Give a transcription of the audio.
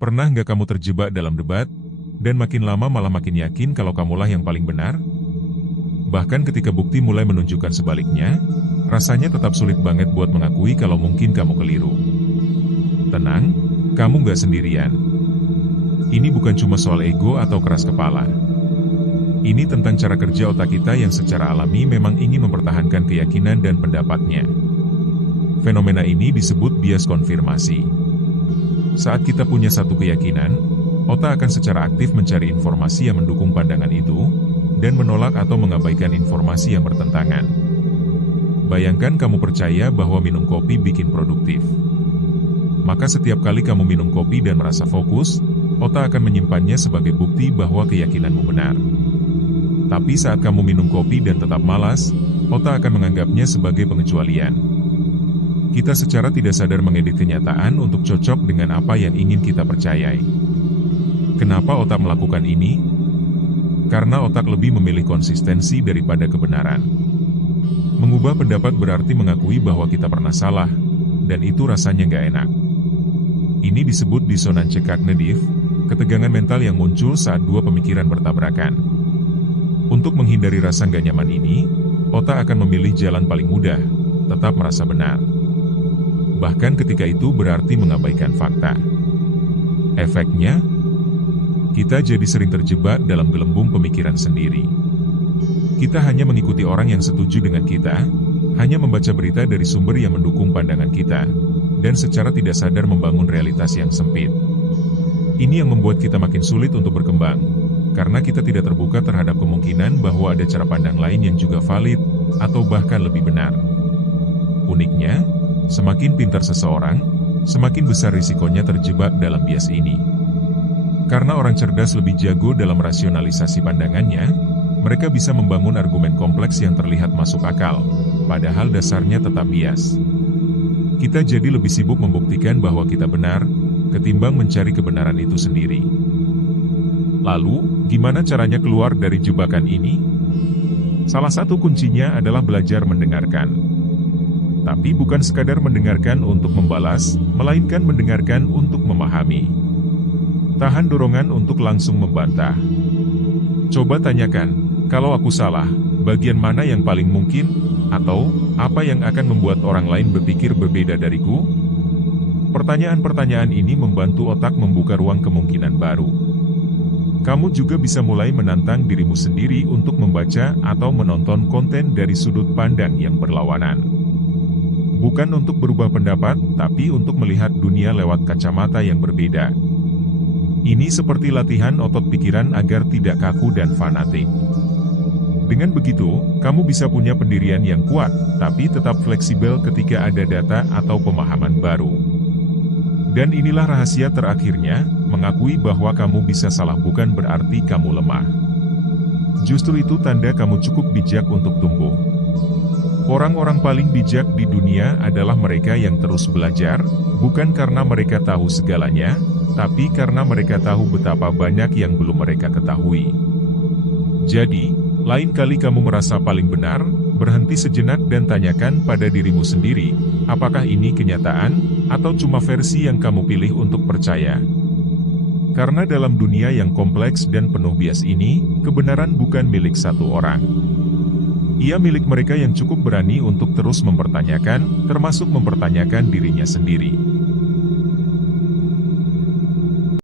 Pernah nggak kamu terjebak dalam debat, dan makin lama malah makin yakin kalau kamulah yang paling benar? Bahkan ketika bukti mulai menunjukkan sebaliknya, rasanya tetap sulit banget buat mengakui kalau mungkin kamu keliru. Tenang, kamu nggak sendirian. Ini bukan cuma soal ego atau keras kepala. Ini tentang cara kerja otak kita yang secara alami memang ingin mempertahankan keyakinan dan pendapatnya. Fenomena ini disebut bias konfirmasi. Saat kita punya satu keyakinan, otak akan secara aktif mencari informasi yang mendukung pandangan itu, dan menolak atau mengabaikan informasi yang bertentangan. Bayangkan kamu percaya bahwa minum kopi bikin produktif. Maka setiap kali kamu minum kopi dan merasa fokus, otak akan menyimpannya sebagai bukti bahwa keyakinanmu benar. Tapi saat kamu minum kopi dan tetap malas, otak akan menganggapnya sebagai pengecualian. Kita secara tidak sadar mengedit kenyataan untuk cocok dengan apa yang ingin kita percayai. Kenapa otak melakukan ini? Karena otak lebih memilih konsistensi daripada kebenaran. Mengubah pendapat berarti mengakui bahwa kita pernah salah, dan itu rasanya nggak enak. Ini disebut disonansi kognitif, ketegangan mental yang muncul saat dua pemikiran bertabrakan. Untuk menghindari rasa nggak nyaman ini, otak akan memilih jalan paling mudah, tetap merasa benar. Bahkan ketika itu berarti mengabaikan fakta. Efeknya, kita jadi sering terjebak dalam gelembung pemikiran sendiri. Kita hanya mengikuti orang yang setuju dengan kita, hanya membaca berita dari sumber yang mendukung pandangan kita, dan secara tidak sadar membangun realitas yang sempit. Ini yang membuat kita makin sulit untuk berkembang, karena kita tidak terbuka terhadap kemungkinan bahwa ada cara pandang lain yang juga valid, atau bahkan lebih benar. Uniknya, semakin pintar seseorang, semakin besar risikonya terjebak dalam bias ini. Karena orang cerdas lebih jago dalam rasionalisasi pandangannya, mereka bisa membangun argumen kompleks yang terlihat masuk akal, padahal dasarnya tetap bias. Kita jadi lebih sibuk membuktikan bahwa kita benar, ketimbang mencari kebenaran itu sendiri. Lalu, gimana caranya keluar dari jebakan ini? Salah satu kuncinya adalah belajar mendengarkan. Tapi bukan sekadar mendengarkan untuk membalas, melainkan mendengarkan untuk memahami. Tahan dorongan untuk langsung membantah. Coba tanyakan, kalau aku salah, bagian mana yang paling mungkin? Atau, apa yang akan membuat orang lain berpikir berbeda dariku? Pertanyaan-pertanyaan ini membantu otak membuka ruang kemungkinan baru. Kamu juga bisa mulai menantang dirimu sendiri untuk membaca atau menonton konten dari sudut pandang yang berlawanan. Bukan untuk berubah pendapat, tapi untuk melihat dunia lewat kacamata yang berbeda. Ini seperti latihan otot pikiran agar tidak kaku dan fanatik. Dengan begitu, kamu bisa punya pendirian yang kuat, tapi tetap fleksibel ketika ada data atau pemahaman baru. Dan inilah rahasia terakhirnya, mengakui bahwa kamu bisa salah bukan berarti kamu lemah. Justru itu tanda kamu cukup bijak untuk tumbuh. Orang-orang paling bijak di dunia adalah mereka yang terus belajar, bukan karena mereka tahu segalanya, tapi karena mereka tahu betapa banyak yang belum mereka ketahui. Jadi, lain kali kamu merasa paling benar, berhenti sejenak dan tanyakan pada dirimu sendiri, apakah ini kenyataan, atau cuma versi yang kamu pilih untuk percaya? Karena dalam dunia yang kompleks dan penuh bias ini, kebenaran bukan milik satu orang. Ia milik mereka yang cukup berani untuk terus mempertanyakan, termasuk mempertanyakan dirinya sendiri.